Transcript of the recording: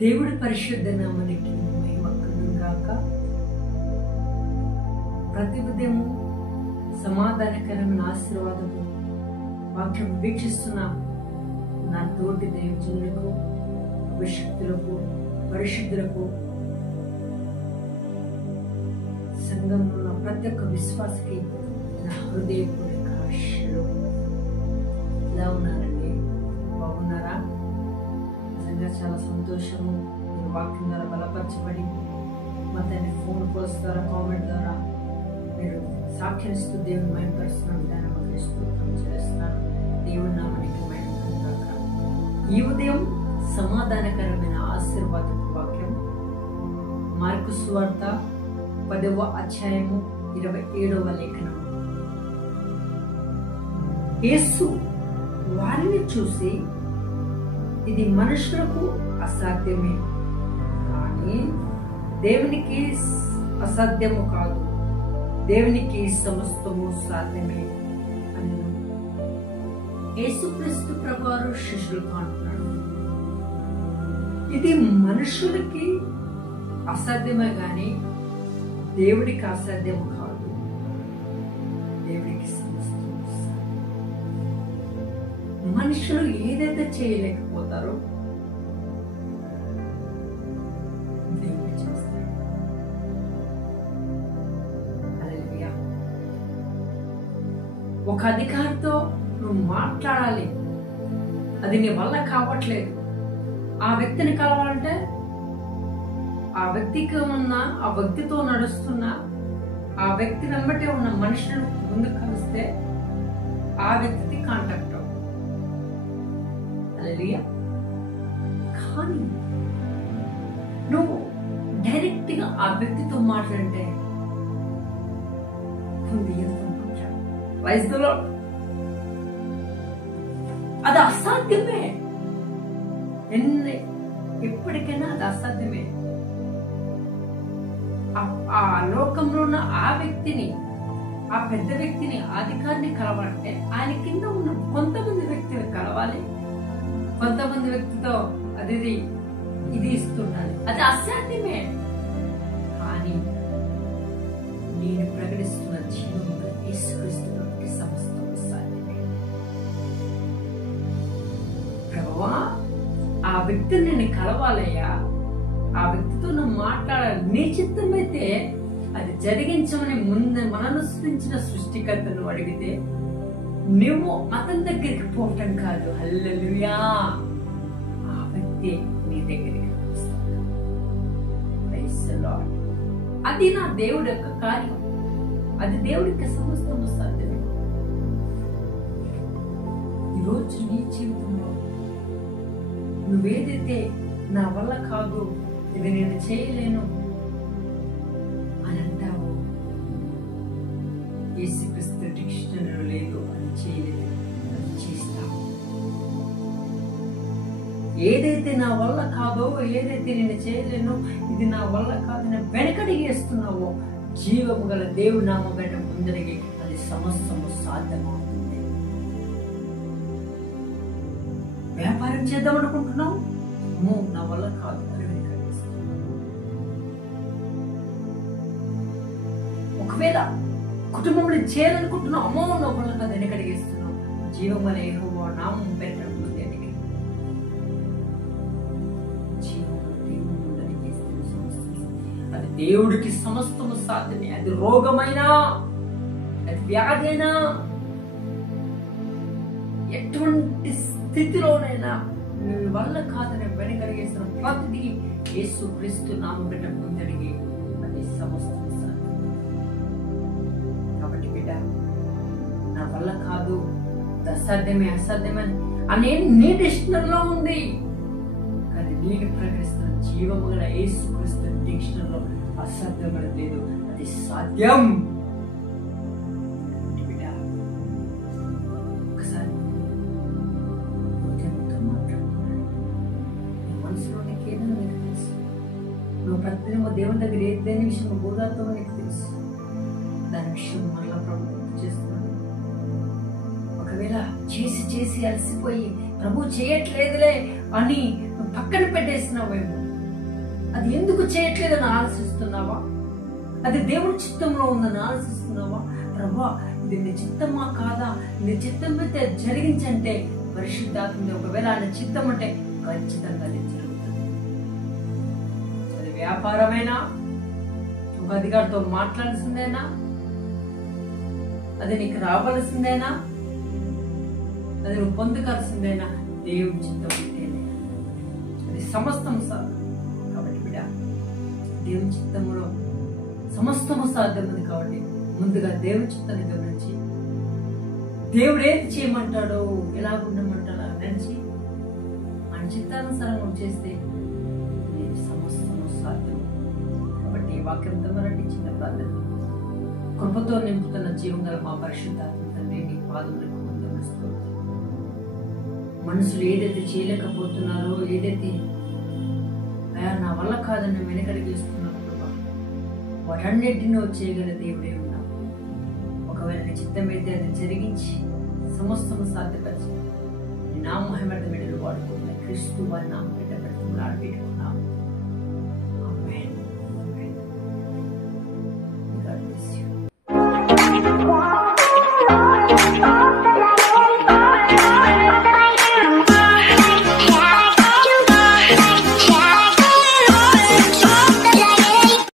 దేవుడి పరిశుద్ధ నామానికి మహిమ కలుగును గాక. ప్రతి ఉదయము సమాధానకరమైన ఆశీర్వాదము వాక్యం వీక్షిస్తున్న నా తోటి దైవజనులకు, అభిషక్తులకు, పరిశుద్ధులకు, సంఘంలో ఉన్న ప్రతి ఒక్క విశ్వాసకి నా హృదయపూర్వక ఆశలు. ఎలా ఉన్నారండి? బాగున్నారా? నిజంగా చాలా సంతోషము. మీరు వాక్యం ద్వారా బలపరచబడి మా తండ్రి ఫోన్ కాల్స్ ద్వారా, కామెంట్ ద్వారా మీరు సాక్షిస్తూ దేవుని మహిమపరుస్తున్న విధానం స్తోత్రం చేస్తున్నాను. దేవుని నామానికి మహిమ కలుగుగాక. ఈ ఉదయం సమాధానకరమైన ఆశీర్వాదపు వాక్యం మార్కు సువార్త 10వ అధ్యాయము 27వ లేఖనం. యేసు వారిని చూసి, ఇది మనుషులకు అసాధ్యమే, కానీ దేవునికి అసాధ్యము కాదు, దేవునికి సమస్తము సాధ్యమే అని యేసుక్రీస్తు ప్రభువారు శిష్యులకు అంటున్నాడు. ఇది మనుషులకి అసాధ్యమే కానీ దేవుడికి అసాధ్యము కాదు, దేవుడికి సమస్తము సాధ్యం. మనుషులు ఏదైతే చేయలేకపోతారో దేవుడు చేస్తాడు. హల్లెలూయా. ఒక అధికారితో నువ్వు మాట్లాడాలి, అది నీ వల్ల కావట్లేదు. ఆ వ్యక్తిని కలవాలంటే ఆ వ్యక్తికి ఉన్న, ఆ వ్యక్తితో నడుస్తున్న, ఆ వ్యక్తి వెంబటే ఉన్న మనుషులను ముందుకు కలిస్తే ఆ వ్యక్తి కాంటాక్ట్ అవ్వు. హల్లెలూయా. కానీ నువ్వు డైరెక్ట్ గా ఆ వ్యక్తితో మాట్లాడితే అది అసాధ్యమే. ఎప్పటికైనా అది అసాధ్యమే. ఆ లోకంలో ఉన్న ఆ వ్యక్తిని, ఆ పెద్ద వ్యక్తిని, అధికారిని కలవాలంటే ఆయన కింద ఉన్న కొంతమంది వ్యక్తిని కలవాలి, కొంతమంది వ్యక్తితో అది ఇది ఇస్తుండాలి. అది అసాధ్యమే. కానీ నేను ప్రకటిస్తున్న జీవంలో యేసుక్రీస్తుకి సమస్తం సాధ్యమే. ప్రభువా, ఆ వ్యక్తిని నేను కలవాలయ్యా, ఆ వ్యక్తితో నువ్వు మాట్లాడాలి, నీ చిత్తమైతే అది జరిగించమని ముందు మనను సృష్టించిన సృష్టికర్తను అడిగితే నువ్వు అతని దగ్గరికి పోవటం కాదు. హల్లెలూయా. ఆ వ్యక్తి నీ దగ్గరికి వస్తాడు. Praise the lord. అది నా దేవుడి యొక్క కార్యం, అది దేవుడికి సమస్తము సాధ్యమే. ఈరోజు నీ జీవితంలో నువ్వేదైతే నా వల్ల కాదు, ఇది నేను చేయలేను అని అంటావు, యేసుక్రీస్తు డిక్షనరీలో లేదు, అది చేయలేదు, అది చేస్తావు. ఏదైతే నా వల్ల కాదో, ఏదైతే నేను చేయలేను, ఇది నా వల్ల కాదని వెనకడిగేస్తున్నావో, జీవము గల దేవుడి నామం వెంట ముందరిగి అది సమస్తము సాధ్యమవుతుంది. వ్యాపారం చేద్దాం అనుకుంటున్నావు, నా వల్ల కాదు అని వెనకడిగేస్తున్నావు. ఒకవేళ కుటుంబంలో చేయాలనుకుంటున్నావు, నా వల్ల కాదు వెనకడిగేస్తున్నావు. జీవం గల యెహోవా నామం పెట్టడం అది దేవుడికి సమస్తము సాధ్యమే. అది రోగమైనా, అది వ్యాధైనా, ఎటువంటి స్థితిలోనైనా నీ వల్ల కాదని వెనకడిగేసిన ప్రతిదీ యేసుక్రీస్తు నామం బిడ్డ ముందడిగి అది సమస్తము సాధ్యం. కాబట్టి బిడ్డ, నా వల్ల కాదు, అసాధ్యమే, అసాధ్యమే అనే నీ డిక్షనరీలో ఉంది. కానీ నేను ప్రకటిస్తున్న జీవము గల యేసుక్రీస్తు డిక్షనరీలో అసాధ్యం లేదు, అది సాధ్యం. బిడ్డ, ఒకసారి మనసులో నీకు ఏదైనా నీకు తెలుసు. నువ్వు ప్రతిదినమో దేవుని దగ్గర ఏదైనా విషయం బోధాతో నీకు తెలుసు. దాని విషయం మళ్ళా ప్రభు గుర్తు చేస్తున్నాడు. ఒకవేళ చేసి చేసి అలసిపోయి ప్రభు చేయట్లేదులే అని పక్కన పెట్టేసినావేమో, అది ఎందుకు చేయట్లేదని ఆలోచిస్తున్నావా? అది దేవుడి చిత్తంలో ఉందని ఆలోచిస్తున్నావా? ప్రభా, ఇది నీ చిత్తమా కాదా? నీ చిత్తం అయితే జరిగించంటే పరిశుద్ధాత్మ, ఒకవేళ ఆయన చిత్తం అంటే ఖచ్చితంగా అది జరుగుతుంది. అది వ్యాపారమైనా, ఒక అధికారితో మాట్లాడాల్సిందేనా, అది నీకు రావాల్సిందేనా, అది నువ్వు పొందుకాల్సిందేనా, దేవుడి చిత్తం ఉంటేనే అది సమస్తం సార్. కాబట్టి బిడ్డ, దేవుని చిత్తంలో సమస్తము సాధ్యమైంది. కాబట్టి ముందుగా దేవుని చిత్తాన్ని గమనించి దేవుడు ఏది చేయమంటాడో, ఎలా ఉండమంటాడో నడిచి ఆయన చిత్తానుసారం చేస్తే సమస్తము సాధ్యం. కాబట్టి వాక్యంతో మరండి చిన్న ప్రార్థన. కృపతో నింపుతున్న జీవంగా మా పరిశుద్ధాత్మ తండ్రి, నీ పాదములకు వందనములు. మనుషులు ఏదైతే చేయలేకపోతున్నారో, ఏదైతే నా వల్ల కాదని వెనకడిగేస్తున్నారు, వాటన్నిటిని చేయగల దేవుడే ఉన్నావు. ఒకవేళ నీ చిత్తమైతే అది జరిగించి సమస్తము సాధ్యపరిచి నీ నామ మహిమార్థం వాడుకున్న క్రీస్తు వారి నామ పెట్టబెట్టుకున్నాడు.